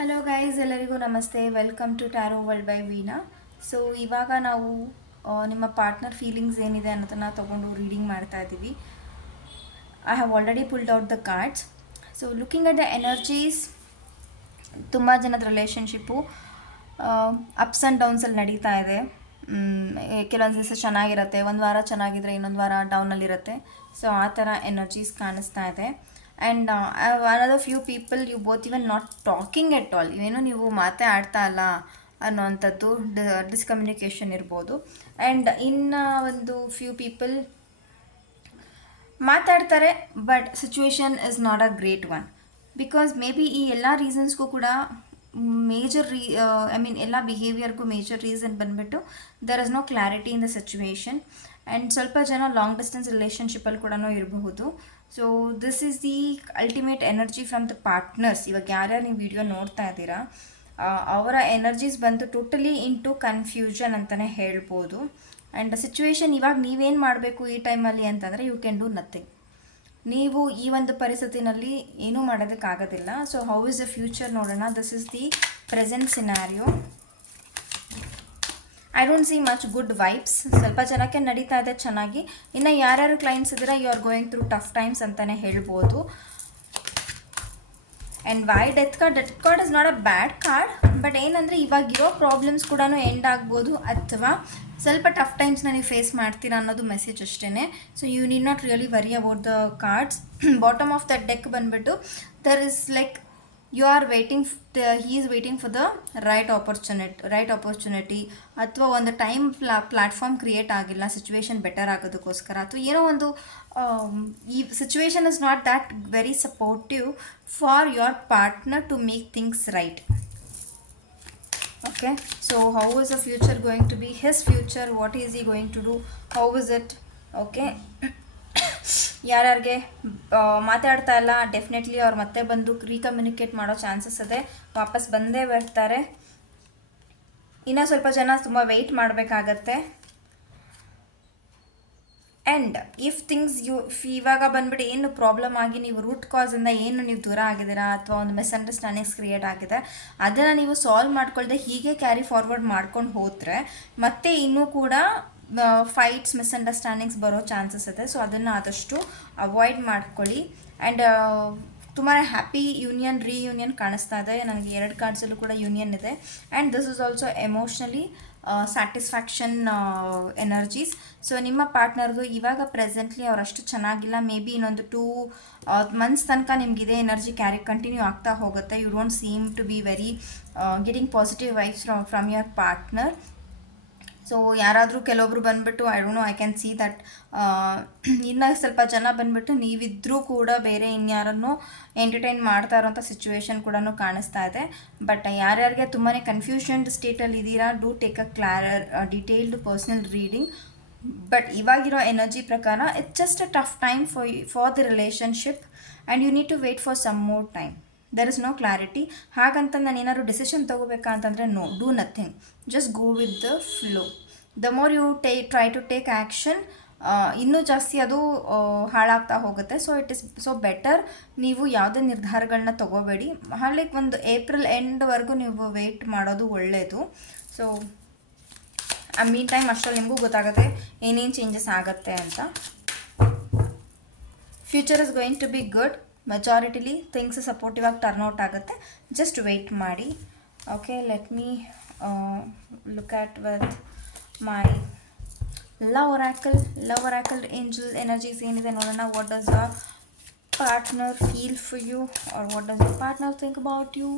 Hello guys, ಎಲ್ಲರಿಗೂ ನಮಸ್ತೆ. Welcome to tarot world by Veena. So ಇವಾಗ ನಾವು ನಿಮ್ಮ ಪಾರ್ಟ್ನರ್ ಫೀಲಿಂಗ್ಸ್ ಏನಿದೆ ಅನ್ನೋದನ್ನು ತೊಗೊಂಡು ರೀಡಿಂಗ್ ಮಾಡ್ತಾ ಇದ್ದೀವಿ. I have already pulled out the cards. So looking at the energies, ತುಂಬ ಜನದ ರಿಲೇಷನ್ಶಿಪ್ಪು ಅಪ್ಸ್ ಆ್ಯಂಡ್ ಡೌನ್ಸಲ್ಲಿ ನಡೀತಾ ಇದೆ. ಕೆಲವೊಂದು ದಿವಸ ಚೆನ್ನಾಗಿರುತ್ತೆ, ಒಂದು ವಾರ ಚೆನ್ನಾಗಿದ್ರೆ ಇನ್ನೊಂದು ವಾರ ಡೌನಲ್ಲಿರುತ್ತೆ. ಸೊ ಆ ಥರ ಎನರ್ಜೀಸ್ ಕಾಣಿಸ್ತಾ ಇದೆ. And another few people you both even not talking at all, ಇವೇನು ನೀವು ಮಾತೇ ಆಡ್ತಾ ಇಲ್ಲ ಅನ್ನೋವಂಥದ್ದು ಡಿಸ್ಕಮ್ಯುನಿಕೇಷನ್ ಇರ್ಬೋದು. ಆ್ಯಂಡ್ ಇನ್ನು ಒಂದು ಫ್ಯೂ ಪೀಪಲ್ ಮಾತಾಡ್ತಾರೆ, but situation is not a great one. Because may be ಈ ಎಲ್ಲ ರೀಸನ್ಸ್ಗೂ ಕೂಡ ಮೇಜರ್ ಎಲ್ಲ ಬಿಹೇವಿಯರ್ಗೂ ಮೇಜರ್ ರೀಸನ್ ಬಂದುಬಿಟ್ಟು there is no clarity in the situation. And ಸ್ವಲ್ಪ ಜನ ಲಾಂಗ್ ಡಿಸ್ಟೆನ್ಸ್ ರಿಲೇಷನ್ಶಿಪ್ಪಲ್ಲಿ ಕೂಡ ಇರಬಹುದು. So this is the ultimate energy from the partners. ಇವಾಗ ಯಾರ್ಯಾರು ನೀವು ವಿಡಿಯೋ ನೋಡ್ತಾ ಇದ್ದೀರಾ, ಅವರ ಎನರ್ಜೀಸ್ ಬಂದು ಟೋಟಲಿ ಇಂಟು ಕನ್ಫ್ಯೂಷನ್ ಅಂತಲೇ ಹೇಳ್ಬೋದು. ಆ್ಯಂಡ್ ಸಿಚುವೇಶನ್ ಇವಾಗ ನೀವೇನು ಮಾಡಬೇಕು ಈ ಟೈಮಲ್ಲಿ ಅಂತಂದರೆ, ಯು ಕ್ಯಾನ್ ಡೂ ನಥಿಂಗ್. ನೀವು ಈ ಒಂದು ಪರಿಸ್ಥಿತಿನಲ್ಲಿ ಏನೂ ಮಾಡೋದಕ್ಕಾಗೋದಿಲ್ಲ. So how is the future ನೋಡೋಣ. This is the present scenario. I don't see much good vibes. ಸ್ವಲ್ಪ ಜನಕ್ಕೆ ನಡೀತಾ ಇದೆ ಚೆನ್ನಾಗಿ. ಇನ್ನು ಯಾರ್ಯಾರು ಕ್ಲೈಂಟ್ಸ್ ಇದ್ದೀರಾ, you are going through tough times ಅಂತಲೇ ಹೇಳ್ಬೋದು. And why death card is not a bad card, but ಏನಂದರೆ ಇವಾಗಿರೋ ಪ್ರಾಬ್ಲಮ್ಸ್ ಕೂಡ ಎಂಡ್ ಆಗ್ಬೋದು, ಅಥವಾ ಸ್ವಲ್ಪ ಟಫ್ ಟೈಮ್ಸ್ನ ನೀವು ಫೇಸ್ ಮಾಡ್ತೀರಾ ಅನ್ನೋದು ಮೆಸೇಜ್ ಅಷ್ಟೇ. So you need not really worry about the cards. Bottom of the deck ಬಂದುಬಿಟ್ಟು there is like you are waiting, he is waiting for the right opportunity, ಅಥವಾ ಒಂದು ಟೈಮ್ ಪ್ಲಾಟ್ಫಾರ್ಮ್ ಕ್ರಿಯೇಟ್ ಆಗಿಲ್ಲ situation better ಆಗೋದಕ್ಕೋಸ್ಕರ, ಅಥವಾ ಏನೋ ಒಂದು ಈ situation is not that very supportive for your partner to make things right. Okay, so how is the future going to be? His future, what is he going to do? How is it? Okay. ಯಾರ್ಯಾರಿಗೆ ಮಾತಾಡ್ತಾ ಇಲ್ಲ, definitely ಅವ್ರು ಮತ್ತೆ ಬಂದು ರೀಕಮ್ಯುನಿಕೇಟ್ ಮಾಡೋ chances ಇದೆ, ವಾಪಸ್ ಬಂದೇ ಬರ್ತಾರೆ. ಇನ್ನೂ ಸ್ವಲ್ಪ ಜನ ತುಂಬ ವೆಯ್ಟ್ ಮಾಡಬೇಕಾಗತ್ತೆ. ಆ್ಯಂಡ್ ಇಫ್ ಥಿಂಗ್ಸ್ ಇವಾಗ ಬಂದ್ಬಿಟ್ಟು ಏನು ಪ್ರಾಬ್ಲಮ್ ಆಗಿ ನೀವು ರೂಟ್ ಕಾಸಿಂದ ಏನು ನೀವು ದೂರ ಆಗಿದ್ದೀರಾ, ಅಥವಾ ಒಂದು ಮಿಸ್ಅಂಡರ್ಸ್ಟ್ಯಾಂಡಿಂಗ್ಸ್ ಕ್ರಿಯೇಟ್ ಆಗಿದೆ, ಅದನ್ನು ನೀವು ಸಾಲ್ವ್ ಮಾಡ್ಕೊಳ್ದೆ ಹೀಗೆ ಕ್ಯಾರಿ ಫಾರ್ವರ್ಡ್ ಮಾಡ್ಕೊಂಡು ಹೋದರೆ ಮತ್ತೆ ಇನ್ನೂ ಕೂಡ ಫೈಟ್ಸ್, ಮಿಸ್ಅಂಡರ್ಸ್ಟ್ಯಾಂಡಿಂಗ್ಸ್ ಬರೋ ಚಾನ್ಸಸ್ ಇದೆ. ಸೊ ಅದನ್ನು ಆದಷ್ಟು ಅವಾಯ್ಡ್ ಮಾಡ್ಕೊಳ್ಳಿ. ಆ್ಯಂಡ್ ತುಂಬಾ ಹ್ಯಾಪಿ ರೀಯೂನಿಯನ್ ಕಾಣಿಸ್ತಾ ಇದೆ ನನಗೆ. 2 ಕಾರ್ಡ್ಸಲ್ಲೂ ಕೂಡ ಯೂನಿಯನ್ ಇದೆ. And this is also emotionally satisfaction energies. So ನಿಮ್ಮ ಪಾರ್ಟ್ನರ್ದು ಇವಾಗ ಪ್ರೆಸೆಂಟ್ಲಿ ಅವರಷ್ಟು ಚೆನ್ನಾಗಿಲ್ಲ. ಮೇ ಬಿ ಇನ್ನೊಂದು 2 ಮಂತ್ಸ್ ತನಕ ನಿಮ್ಗೆ ಇದೇ ಎನರ್ಜಿ ಕಂಟಿನ್ಯೂ ಆಗ್ತಾ ಹೋಗುತ್ತೆ. You don't seem to be very getting positive vibes from your partner. So ಯಾರಾದರೂ ಕೆಲವೊಬ್ರು ಬಂದುಬಿಟ್ಟು I don't know, I can see that ಇನ್ನು ಸ್ವಲ್ಪ ಜನ ಬಂದುಬಿಟ್ಟು ನೀವಿದ್ರೂ ಕೂಡ ಬೇರೆ ಇನ್ಯಾರನ್ನು ಎಂಟರ್ಟೈನ್ ಮಾಡ್ತಾ ಇರೋಂಥ ಸಿಚುವೇಶನ್ ಕೂಡ ಕಾಣಿಸ್ತಾ ಇದೆ. ಬಟ್ ಯಾರ್ಯಾರಿಗೆ ತುಂಬಾ ಕನ್ಫ್ಯೂಷನ್ ಸ್ಟೇಟಲ್ಲಿ ಇದ್ದೀರಾ, do take a detailed personal reading. But ಇವಾಗಿರೋ ಎನರ್ಜಿ ಪ್ರಕಾರ it's just a tough time for the relationship, and you need to wait for some more time. There is no clarity. ಹಾಗಂತ ನಾನು ಏನಾದ್ರು decision ತೊಗೋಬೇಕಾ ಅಂತಂದರೆ no, do nothing, just go with the flow. The more you try to take action, ಇನ್ನೂ ಜಾಸ್ತಿ ಅದು ಹಾಳಾಗ್ತಾ ಹೋಗುತ್ತೆ. So it is so better ನೀವು ಯಾವುದೇ ನಿರ್ಧಾರಗಳನ್ನ ತೊಗೋಬೇಡಿ. ಲೈಕ್ ಒಂದು ಏಪ್ರಿಲ್ ಎಂಡ್ವರೆಗೂ ನೀವು ವೆಯ್ಟ್ ಮಾಡೋದು ಒಳ್ಳೆಯದು. ಸೊ ಮೀನ್ ಟೈಮ್ ಅಷ್ಟರಲ್ಲಿ ನಿಮಗೂ ಗೊತ್ತಾಗುತ್ತೆ ಏನೇನು ಚೇಂಜಸ್ ಆಗುತ್ತೆ ಅಂತ. Future is going to be good. ಮೆಜಾರಿಟಿಲಿ ಥಿಂಗ್ಸ್ ಸಪೋರ್ಟಿವ್ ಆಗಿ ಟರ್ನ್ಔಟ್ ಆಗುತ್ತೆ. ಜಸ್ಟ್ ವೆಯ್ಟ್ ಮಾಡಿ. Okay, let me look at with my love oracle angel energies ಏನಿದೆ ನೋಡೋಣ. What does your partner feel for you, or what does your partner think about you?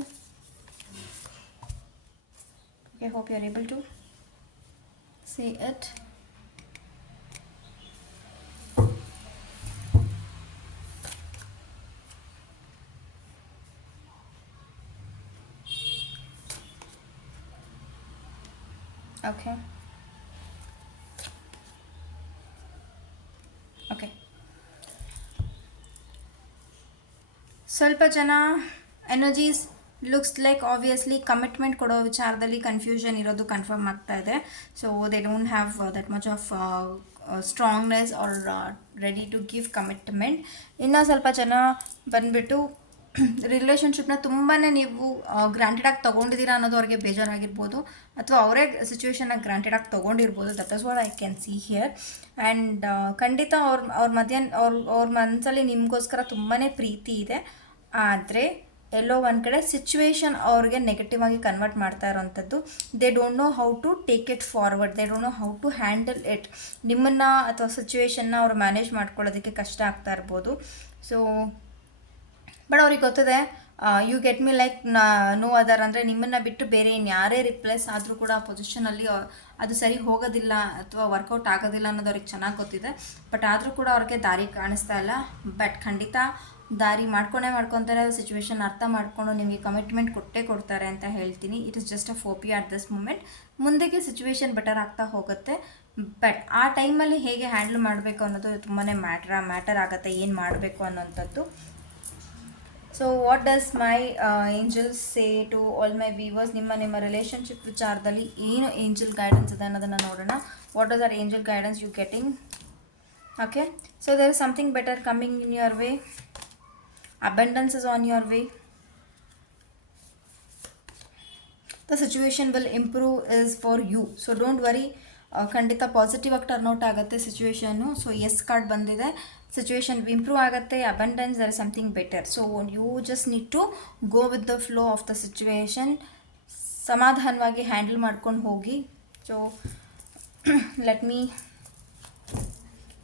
Okay, hope you are able to see it. Okay. ಸ್ವಲ್ಪ ಜನ energies looks like obviously commitment ಕೊಡೋ ವಿಚಾರದಲ್ಲಿ confusion ಇರೋದು confirm ಆಗ್ತಾ ಇದೆ. So they don't have that much of strongness are ready to give commitment. ಇನ್ನು ಸ್ವಲ್ಪ ಜನ ಬಂದುಬಿಟ್ಟು ರಿಲೇಷನ್ಶಿಪ್ನ ತುಂಬಾ ನೀವು ಗ್ರಾಂಟೆಡಾಗಿ ತೊಗೊಂಡಿದ್ದೀರಾ ಅನ್ನೋದು ಅವ್ರಿಗೆ ಬೇಜಾರಾಗಿರ್ಬೋದು, ಅಥವಾ ಅವರೇ ಸಿಚುವೇಶನ್ನ ಗ್ರಾಂಟೆಡಾಗಿ ತೊಗೊಂಡಿರ್ಬೋದು. That is what I can see here. And ಖಂಡಿತ ಅವ್ರ ಮಧ್ಯ ಅವ್ರ ಮನಸ್ಸಲ್ಲಿ ನಿಮಗೋಸ್ಕರ ತುಂಬಾ ಪ್ರೀತಿ ಇದೆ. ಆದರೆ ಎಲ್ಲೋ ಒಂದು ಕಡೆ ಸಿಚುವೇಶನ್ ಅವ್ರಿಗೆ ನೆಗೆಟಿವ್ ಆಗಿ ಕನ್ವರ್ಟ್ ಮಾಡ್ತಾ ಇರೋವಂಥದ್ದು. They don't know how to take it forward, they don't know how to handle it. ನಿಮ್ಮನ್ನು ಅಥವಾ ಸಿಚುವೇಶನ್ನ ಅವ್ರು ಮ್ಯಾನೇಜ್ ಮಾಡ್ಕೊಳ್ಳೋದಕ್ಕೆ ಕಷ್ಟ ಆಗ್ತಾ ಇರ್ಬೋದು. ಸೊ ಬಟ್ ಅವ್ರಿಗೆ ಗೊತ್ತಿದೆ, you get me like no other, ಅಂದರೆ ನಿಮ್ಮನ್ನು ಬಿಟ್ಟು ಬೇರೆ ಇನ್ಯಾರೇ ರಿಪ್ಲೇಸ್ ಆದರೂ ಕೂಡ ಆ ಪೊಸಿಷನಲ್ಲಿ ಅದು ಸರಿ ಹೋಗೋದಿಲ್ಲ ಅಥವಾ ವರ್ಕೌಟ್ ಆಗೋದಿಲ್ಲ ಅನ್ನೋದು ಅವ್ರಿಗೆ ಚೆನ್ನಾಗಿ ಗೊತ್ತಿದೆ. ಬಟ್ ಆದರೂ ಕೂಡ ಅವ್ರಿಗೆ ದಾರಿ ಕಾಣಿಸ್ತಾ ಇಲ್ಲ. ಬಟ್ ಖಂಡಿತ ದಾರಿ ಮಾಡ್ಕೊತಾರೆ. ಸಿಚುವೇಶನ್ ಅರ್ಥ ಮಾಡಿಕೊಂಡು ನಿಮಗೆ ಕಮಿಟ್ಮೆಂಟ್ ಕೊಟ್ಟೇ ಕೊಡ್ತಾರೆ ಅಂತ ಹೇಳ್ತೀನಿ. ಇಟ್ ಇಸ್ ಜಸ್ಟ್ ಅ ಫೋಪಿ ಅಟ್ ದಿಸ್ ಮೂಮೆಂಟ್. ಮುಂದೆಗೆ ಸಿಚುವೇಶನ್ ಬೆಟರ್ ಆಗ್ತಾ ಹೋಗುತ್ತೆ. ಬಟ್ ಆ ಟೈಮಲ್ಲಿ ಹೇಗೆ ಹ್ಯಾಂಡಲ್ ಮಾಡಬೇಕು ಅನ್ನೋದು ತುಂಬಾ ಮ್ಯಾಟರ್ ಆಗುತ್ತೆ, ಏನು ಮಾಡಬೇಕು ಅನ್ನೋಂಥದ್ದು. So what does my angels say to all my viewers? ನಿಮ್ಮ ರಿಲೇಷನ್ಶಿಪ್ ವಿಚಾರದಲ್ಲಿ ಏನು ಏಂಜಲ್ ಗೈಡೆನ್ಸ್ ಇದೆ ಅನ್ನೋದನ್ನು ನೋಡೋಣ. What does our angel guidance you getting? Okay, so there is something better coming in your way. Abundance is on your way. The situation will improve is for you. So don't worry. ಖಂಡಿತ positive ಆಗಿ turn out ಆಗುತ್ತೆ situation. So yes card ಬಂದಿದೆ, situation improve ಆಗುತ್ತೆ. Abundance there is something better. So you just need to go with the flow of the situation. ಸಮಾಧಾನವಾಗಿ handle ಮಾಡ್ಕೊಂಡು ಹೋಗಿ. So let me,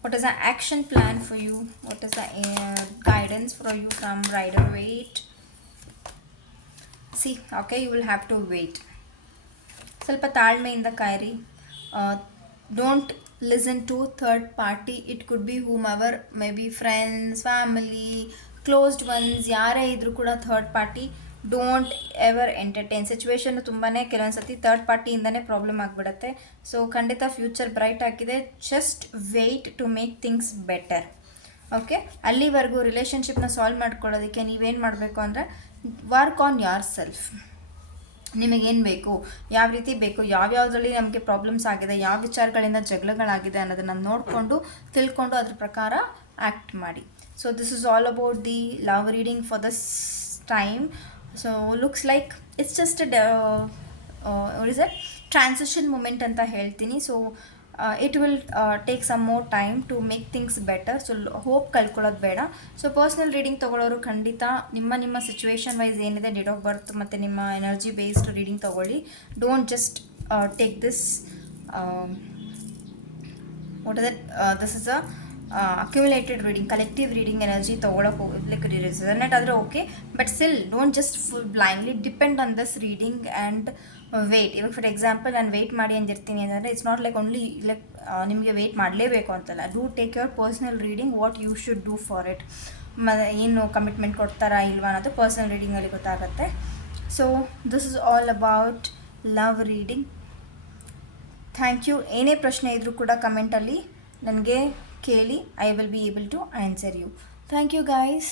what is the action plan for you? What is the guidance for you from Rider-Waite? See, okay, you will have to wait. ಸ್ವಲ್ಪ ತಾಳ್ಮೆಯಿಂದ ಕಾಯಿರಿ. Don't listen to third party. It could be whomever, maybe friends, family, closed ones, ಯಾರೇ ಇದ್ರೂ ಕೂಡ third party don't ever entertain. Situation ತುಂಬಾ ಕೆಲವೊಂದು ಸತಿ third ಪಾರ್ಟಿಯಿಂದನೇ ಪ್ರಾಬ್ಲಮ್ ಆಗಿಬಿಡುತ್ತೆ. ಸೊ ಖಂಡಿತ ಫ್ಯೂಚರ್ ಬ್ರೈಟ್ ಆಗಿದೆ. Just wait to make things better. Okay, ಅಲ್ಲಿವರೆಗೂ ರಿಲೇಷನ್ಶಿಪ್ನ ಸಾಲ್ವ್ ಮಾಡ್ಕೊಳ್ಳೋದಕ್ಕೆ ನೀವೇನು ಮಾಡಬೇಕು ಅಂದರೆ ವರ್ಕ್ ಆನ್ ಯೋರ್ ಸೆಲ್ಫ್. ನಿಮಗೇನು ಬೇಕು, ಯಾವ ರೀತಿ ಬೇಕು, ಯಾವ್ಯಾವುದರಲ್ಲಿ ನಮಗೆ ಪ್ರಾಬ್ಲಮ್ಸ್ ಆಗಿದೆ, ಯಾವ ವಿಚಾರಗಳಿಂದ ಜಗಳಗಳಾಗಿದೆ ಅನ್ನೋದನ್ನು ನೋಡಿಕೊಂಡು ತಿಳ್ಕೊಂಡು ಅದ್ರ ಪ್ರಕಾರ ಆ್ಯಕ್ಟ್ ಮಾಡಿ. So this is all about the love reading for this time. So looks like it's just what is it transition moment ಅಂತ ಹೇಳ್ತೀನಿ. So it will take some more time to make things better. So hope ಕಳ್ಕೊಳ್ಳೋದು ಬೇಡ. So personal reading ತೊಗೊಳ್ಳೋರು ಖಂಡಿತ ನಿಮ್ಮ situation wise ಏನಿದೆ, date of birth ಮತ್ತು ನಿಮ್ಮ ಎನರ್ಜಿ ಬೇಸ್ಡ್ ರೀಡಿಂಗ್ ತೊಗೊಳ್ಳಿ. Don't just take this what is it this is a accumulated reading, collective reading energy ತೊಗೊಳಕ್ಕೆ ಹೋಗ್ಲಿಕ್ಕೆ ರಿಸನೆಟ್ ಆದರೆ okay. But still don't just full blindly depend on this reading and wait. ಇವಾಗ for example ನಾನು wait ಮಾಡಿ ಅಂದಿರ್ತೀನಿ ಅಂದರೆ it's not like only like ನಿಮಗೆ wait ಮಾಡಲೇಬೇಕು ಅಂತಲ್ಲ. Do take your personal reading, what you should do for it. ಏನು commitment ಕೊಡ್ತಾರಾ ಇಲ್ವಾ ಅನ್ನೋದು ಪರ್ಸ್ನಲ್ ರೀಡಿಂಗಲ್ಲಿ ಗೊತ್ತಾಗುತ್ತೆ. So this is all about love reading. Thank you. ಏನೇ ಪ್ರಶ್ನೆ ಇದ್ದರೂ ಕೂಡ ಕಮೆಂಟಲ್ಲಿ ನನಗೆ ಕೇಳಿ. I will be able to answer you. Thank you guys.